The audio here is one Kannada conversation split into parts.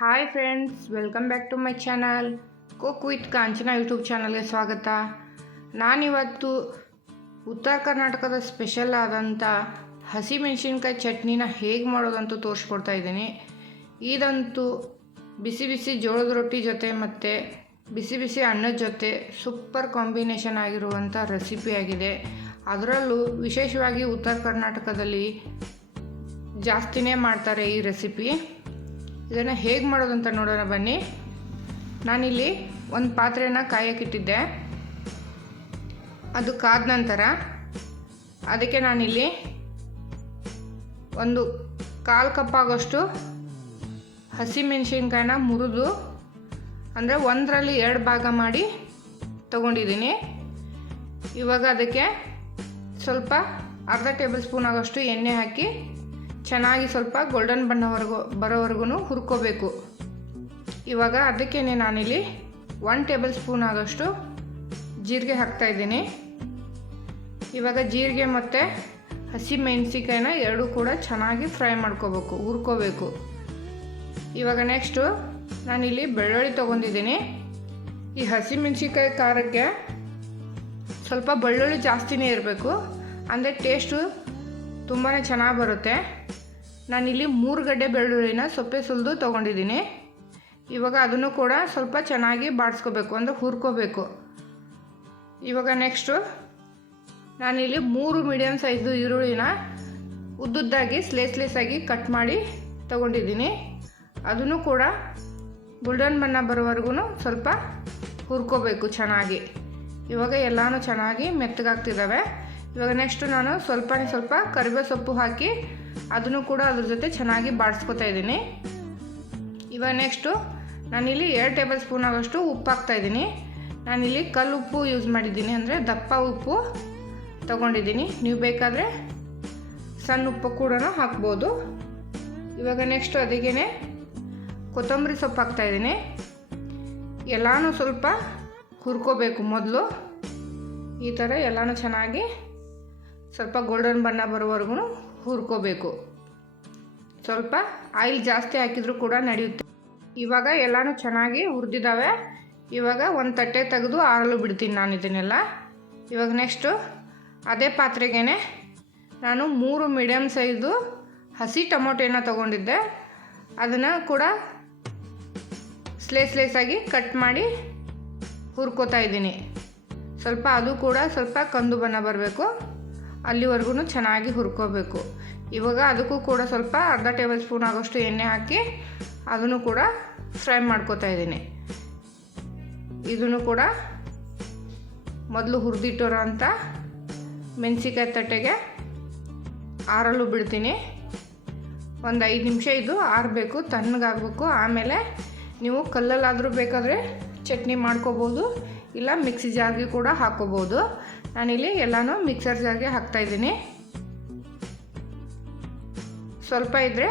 Hi friends, welcome back to my channel. Cook with Kanchana YouTube ಚಾನಲ್ಗೆ ಸ್ವಾಗತ. ನಾನಿವತ್ತು ಉತ್ತರ ಕರ್ನಾಟಕದ ಸ್ಪೆಷಲ್ ಆದಂಥ ಹಸಿಮೆಣಸಿನ್ಕಾಯಿ ಚಟ್ನಿನ ಹೇಗೆ ಮಾಡೋದಂತೂ ತೋರಿಸ್ಕೊಡ್ತಾ ಇದ್ದೀನಿ. ಇದಂತೂ ಬಿಸಿ ಬಿಸಿ ಜೋಳದ ರೊಟ್ಟಿ ಜೊತೆ ಮತ್ತು ಬಿಸಿ ಬಿಸಿ ಅನ್ನದ ಜೊತೆ ಸೂಪರ್ ಕಾಂಬಿನೇಷನ್ ಆಗಿರುವಂಥ ರೆಸಿಪಿಯಾಗಿದೆ. ಅದರಲ್ಲೂ ವಿಶೇಷವಾಗಿ ಉತ್ತರ ಕರ್ನಾಟಕದಲ್ಲಿ ಜಾಸ್ತಿನೇ ಮಾಡ್ತಾರೆ ಈ ರೆಸಿಪಿ. ಇದನ್ನು ಹೇಗೆ ಮಾಡೋದಂತ ನೋಡೋಣ ಬನ್ನಿ. ನಾನಿಲ್ಲಿ ಒಂದು ಪಾತ್ರೆನ ಕಾಯಕ್ಕಿಟ್ಟಿದ್ದೆ. ಅದು ಕಾದ ನಂತರ ಅದಕ್ಕೆ ನಾನಿಲ್ಲಿ ಒಂದು 1/4 ಕಪ್ ಆಗೋಷ್ಟು ಹಸಿಮೆಣಸಿನ್ಕಾಯಿನ ಮುರಿದು, ಅಂದರೆ 1ರಲ್ಲಿ 2 ಭಾಗ ಮಾಡಿ ತಗೊಂಡಿದ್ದೀನಿ. ಇವಾಗ ಅದಕ್ಕೆ ಸ್ವಲ್ಪ ಅರ್ಧ ಟೇಬಲ್ ಸ್ಪೂನ್ ಆಗೋಷ್ಟು ಎಣ್ಣೆ ಹಾಕಿ ಚೆನ್ನಾಗಿ ಸ್ವಲ್ಪ ಗೋಲ್ಡನ್ ಬರೋವರೆಗೂ ಹುರ್ಕೋಬೇಕು. ಇವಾಗ ಅದಕ್ಕೇ ನಾನಿಲ್ಲಿ 1 ಟೇಬಲ್ ಸ್ಪೂನ್ ಆಗೋಷ್ಟು ಜೀರಿಗೆ ಹಾಕ್ತಾಯಿದ್ದೀನಿ. ಇವಾಗ ಜೀರಿಗೆ ಮತ್ತು ಹಸಿಮೆಣಸಿನ್ಕಾಯಿನ ಎರಡೂ ಕೂಡ ಚೆನ್ನಾಗಿ ಫ್ರೈ ಮಾಡ್ಕೋಬೇಕು, ಹುರ್ಕೋಬೇಕು. ಇವಾಗ ನೆಕ್ಸ್ಟು ನಾನಿಲ್ಲಿ ಬೆಳ್ಳುಳ್ಳಿ ತೊಗೊಂಡಿದ್ದೀನಿ. ಈ ಹಸಿಮೆಣಸಿನ್ಕಾಯಿ ಖಾರಕ್ಕೆ ಸ್ವಲ್ಪ ಬೆಳ್ಳುಳ್ಳಿ ಜಾಸ್ತಿನೇ ಇರಬೇಕು, ಅಂದರೆ ಟೇಸ್ಟು ತುಂಬಾ ಚೆನ್ನಾಗಿ ಬರುತ್ತೆ. ನಾನಿಲ್ಲಿ 3 ಗಡ್ಡೆ ಬೆಳ್ಳುಳ್ಳಿನ ಸೊಪ್ಪೆ ಸುಲಿದು ತೊಗೊಂಡಿದ್ದೀನಿ. ಇವಾಗ ಅದನ್ನು ಕೂಡ ಸ್ವಲ್ಪ ಚೆನ್ನಾಗಿ ಬಾಡಿಸ್ಕೋಬೇಕು, ಅಂದರೆ ಹುರ್ಕೋಬೇಕು. ಇವಾಗ ನೆಕ್ಸ್ಟು ನಾನಿಲ್ಲಿ 3 ಮೀಡಿಯಮ್ ಸೈಜು ಈರುಳ್ಳಿನ ಉದ್ದುದ್ದಾಗಿ ಸ್ಲೇಸಾಗಿ ಕಟ್ ಮಾಡಿ ತೊಗೊಂಡಿದ್ದೀನಿ. ಅದನ್ನು ಕೂಡ ಗೋಲ್ಡನ್ ಬಣ್ಣ ಬರೋವರೆಗೂ ಸ್ವಲ್ಪ ಹುರ್ಕೋಬೇಕು ಚೆನ್ನಾಗಿ. ಇವಾಗ ಎಲ್ಲನೂ ಚೆನ್ನಾಗಿ ಮೆತ್ತಗಾಗ್ತಿದ್ದಾವೆ. ಇವಾಗ ನೆಕ್ಸ್ಟು ನಾನು ಸ್ವಲ್ಪ ಕರಿಬೇವು ಸೊಪ್ಪು ಹಾಕಿ ಅದನ್ನು ಕೂಡ ಅದ್ರ ಜೊತೆ ಚೆನ್ನಾಗಿ ಬಾಡಿಸ್ಕೊತಾ ಇದ್ದೀನಿ. ಇವಾಗ ನೆಕ್ಸ್ಟು ನಾನಿಲ್ಲಿ 2 ಟೇಬಲ್ ಸ್ಪೂನ್ ಆಗೋಷ್ಟು ಉಪ್ಪು ಹಾಕ್ತಾಯಿದ್ದೀನಿ. ನಾನಿಲ್ಲಿ ಕಲ್ಲು ಉಪ್ಪು ಯೂಸ್ ಮಾಡಿದ್ದೀನಿ, ಅಂದರೆ ದಪ್ಪ ಉಪ್ಪು ತೊಗೊಂಡಿದ್ದೀನಿ. ನೀವು ಬೇಕಾದರೆ ಸಣ್ಣ ಉಪ್ಪು ಕೂಡ ಹಾಕ್ಬೋದು. ಇವಾಗ ನೆಕ್ಸ್ಟು ಅದಕ್ಕೇ ಕೊತ್ತಂಬರಿ ಸೊಪ್ಪು ಹಾಕ್ತಾಯಿದ್ದೀನಿ. ಎಲ್ಲನೂ ಸ್ವಲ್ಪ ಹುರ್ಕೋಬೇಕು ಮೊದಲು. ಈ ಥರ ಎಲ್ಲನೂ ಚೆನ್ನಾಗಿ ಸ್ವಲ್ಪ ಗೋಲ್ಡನ್ ಬಣ್ಣ ಬರೋವರೆಗೂ ಹುರ್ಕೋಬೇಕು. ಸ್ವಲ್ಪ ಆಯಿಲ್ ಜಾಸ್ತಿ ಹಾಕಿದರೂ ಕೂಡ ನಡೆಯುತ್ತೆ. ಇವಾಗ ಎಲ್ಲನೂ ಚೆನ್ನಾಗಿ ಹುರಿದಿದ್ದಾವೆ. ಇವಾಗ ಒಂದು ತಟ್ಟೆ ತೆಗೆದು ಆರಲು ಬಿಡ್ತೀನಿ ನಾನು ಇದನ್ನೆಲ್ಲ. ಇವಾಗ ನೆಕ್ಸ್ಟು ಅದೇ ಪಾತ್ರೆಗೇ ನಾನು 3 ಮೀಡಿಯಮ್ ಸೈಜು ಹಸಿ ಟೊಮೊಟೊನ ತೊಗೊಂಡಿದ್ದೆ. ಅದನ್ನು ಕೂಡ ಸ್ಲೇಸಾಗಿ ಕಟ್ ಮಾಡಿ ಹುರ್ಕೋತಾ ಇದ್ದೀನಿ. ಸ್ವಲ್ಪ ಅದು ಕೂಡ ಸ್ವಲ್ಪ ಕಂದು ಬಣ್ಣ ಬರಬೇಕು, ಅಲ್ಲಿವರೆಗೂ ಚೆನ್ನಾಗಿ ಹುರ್ಕೋಬೇಕು. ಇವಾಗ ಅದಕ್ಕೂ ಕೂಡ ಸ್ವಲ್ಪ ಅರ್ಧ ಟೇಬಲ್ ಸ್ಪೂನ್ ಆಗೋಷ್ಟು ಎಣ್ಣೆ ಹಾಕಿ ಅದನ್ನು ಕೂಡ ಫ್ರೈ ಮಾಡ್ಕೋತಾ ಇದ್ದೀನಿ. ಇದನ್ನು ಕೂಡ ಮೊದಲು ಹುರಿದಿಟ್ಟಿರೋ ಅಂಥ ಮೆಣಸಿನ್ಕಾಯಿ ತಟ್ಟೆಗೆ ಆರಲು ಬಿಡ್ತೀನಿ. ಒಂದು 5 ನಿಮಿಷ ಇದು ಆರಬೇಕು, ತಣ್ಣಗಾಗಬೇಕು. ಆಮೇಲೆ ನೀವು ಕಲ್ಲಲ್ಲಾದರೂ ಬೇಕಾದರೆ ಚಟ್ನಿ ಮಾಡ್ಕೋಬೋದು, ಇಲ್ಲ ಮಿಕ್ಸಿ ಜಾರ್ಗೆ ಕೂಡ ಹಾಕ್ಕೋಬೋದು. ನಾನಿಲ್ಲಿ ಎಲ್ಲನೂ ಮಿಕ್ಸರ್ ಜಾರ್ಗೆ ಹಾಕ್ತಾಯಿದ್ದೀನಿ. ಸ್ವಲ್ಪ ಇದ್ದರೆ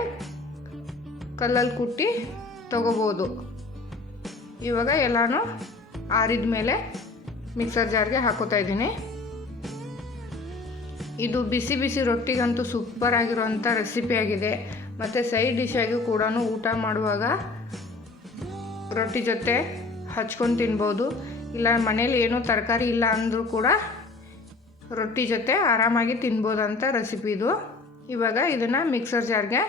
ಕಲ್ಲಲ್ಲಿ ಕುಟ್ಟಿ ತೊಗೋಬೋದು. ಇವಾಗ ಎಲ್ಲನೂ ಆರಿದ ಮೇಲೆ ಮಿಕ್ಸರ್ ಜಾರ್ಗೆ ಹಾಕೋತಾ ಇದ್ದೀನಿ. ಇದು ಬಿಸಿ ಬಿಸಿ ರೊಟ್ಟಿಗಂತೂ ಸೂಪರ್ ಆಗಿರೋಂಥ ರೆಸಿಪಿಯಾಗಿದೆ. ಮತ್ತು ಸೈಡ್ ಡಿಶಾಗಿ ಕೂಡ ಊಟ ಮಾಡುವಾಗ ರೊಟ್ಟಿ ಜೊತೆ ಹಚ್ಕೊಂಡು ತಿನ್ಬೋದು. ಇಲ್ಲ ಮನೇಲಿ ಏನೂ ತರಕಾರಿ ಇಲ್ಲ ಅಂದರೂ ಕೂಡ ರೊಟ್ಟಿ ಜೊತೆ ಆರಾಮಾಗಿ ತಿನ್ಬೋದಂಥ ರೆಸಿಪಿ ಇದು. ಇವಾಗ ಇದನ್ನು ಮಿಕ್ಸರ್ ಜಾರ್ಗೆ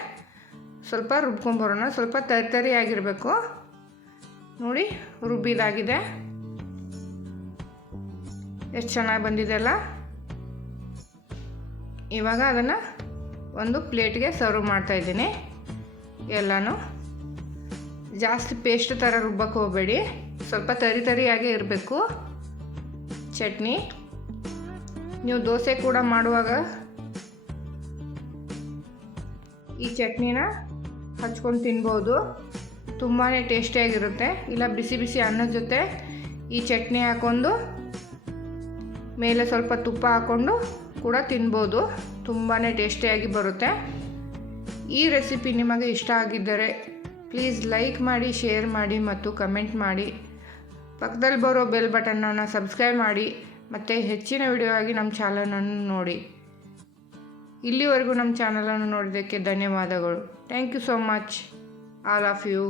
ಸ್ವಲ್ಪ ರುಬ್ಕೊಂಬರೋಣ. ಸ್ವಲ್ಪ ತರಿಯಾಗಿರಬೇಕು. ನೋಡಿ, ರುಬ್ಬಿದಾಗಿದೆ. ಎಷ್ಟು ಚೆನ್ನಾಗಿ ಬಂದಿದೆ ಅಲ್ಲ. ಇವಾಗ ಅದನ್ನು ಒಂದು ಪ್ಲೇಟ್ಗೆ ಸರ್ವ್ ಮಾಡ್ತಾಯಿದ್ದೀನಿ. ಎಲ್ಲನೂ ಜಾಸ್ತಿ ಪೇಸ್ಟ್ ಥರ ರುಬ್ಬಕ್ಕೆ ಹೋಗಬೇಡಿ, ಸ್ವಲ್ಪ ತರಿಯಾಗೇ ಇರಬೇಕು ಚಟ್ನಿ. ನೀವು ದೋಸೆ ಕೂಡ ಮಾಡುವಾಗ ಈ ಚಟ್ನಿನ ಹಚ್ಕೊಂಡು ತಿನ್ಬೋದು, ತುಂಬಾ ಟೇಸ್ಟಿಯಾಗಿರುತ್ತೆ. ಇಲ್ಲ ಬಿಸಿ ಬಿಸಿ ಅನ್ನದ ಜೊತೆ ಈ ಚಟ್ನಿ ಹಾಕ್ಕೊಂಡು ಮೇಲೆ ಸ್ವಲ್ಪ ತುಪ್ಪ ಹಾಕ್ಕೊಂಡು ಕೂಡ ತಿನ್ಬೋದು, ತುಂಬಾ ಟೇಸ್ಟಿಯಾಗಿ ಬರುತ್ತೆ. ಈ ರೆಸಿಪಿ ನಿಮಗೆ ಇಷ್ಟ ಆಗಿದ್ದರೆ ಪ್ಲೀಸ್ ಲೈಕ್ ಮಾಡಿ, ಶೇರ್ ಮಾಡಿ ಮತ್ತು ಕಮೆಂಟ್ ಮಾಡಿ. ಪಕ್ಕದಲ್ಲಿ ಬರೋ ಬೆಲ್ ಬಟನ್ನನ್ನು ಸಬ್ಸ್ಕ್ರೈಬ್ ಮಾಡಿ ಮತ್ತು ಹೆಚ್ಚಿನ ವಿಡಿಯೋ ಆಗಿ ನಮ್ಮ ಚಾನಲನ್ನು ನೋಡಿ. ಇಲ್ಲಿವರೆಗೂ ನಮ್ಮ ಚಾನಲನ್ನು ನೋಡಿದ್ದಕ್ಕೆ ಧನ್ಯವಾದಗಳು. Thank you so much all of you.